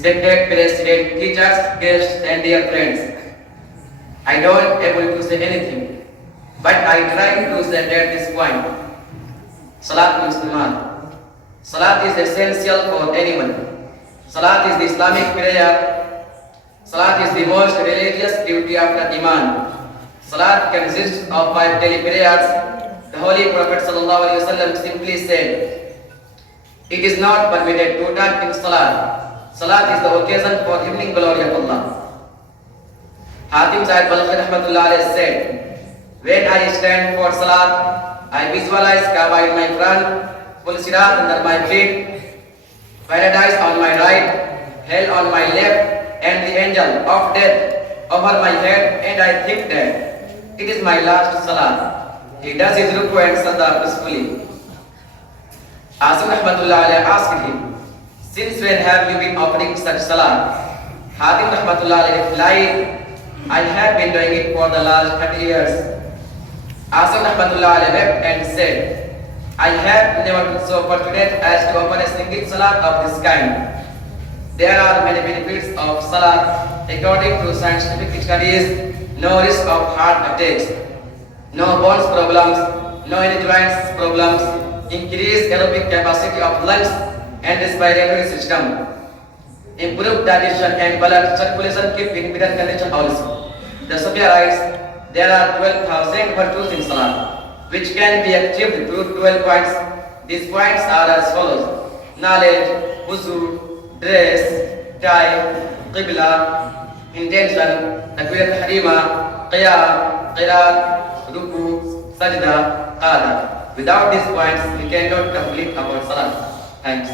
respected president, teachers, guests, and dear friends. I don't able to say anything, but I try to say at this point. Salat means Naman. Salat is essential for anyone. Salat is the Islamic prayer. Salat is the most religious duty after Iman. Salat consists of 5 daily prayers. The Holy Prophet ﷺ simply said, "It is not permitted to talk in Salat. Salat is the occasion for hymning glory of Allah." Hatim Sahib Balkhi Rahmatullah Alayhi said, "When I stand for Salat, I visualize Kaaba in my front, full Sirat under my feet, paradise on my right, hell on my left, and the angel of death over my head, and I think that it is my last Salat." He does his ruku and sajda peacefully. Asim Rahmatullah Alayhi asked him, "Since when have you been offering such Salat?" Hatim Rahmatullah Alayhi replied, "I have been doing it for the last 30 years. Asim Rahmatullah Alayhi wept and said, "I have never been so fortunate as to offer a single Salat of this kind." There are many benefits of Salat. According to scientific studies, no risk of heart attacks, no bones problems, no any joints problems, increased aerobic capacity of lungs and respiratory system, improved digestion and blood circulation, keep in better condition also. The Sufya writes, there are 12,000 virtues in Salat, which can be achieved through 12 points. These points are as follows: knowledge, wuzu, dress, time, qibla, intention, takbir tahrima, qiyam, qiraat, ruku, sajda, qada. Without these points, we cannot complete our Salat. Thanks.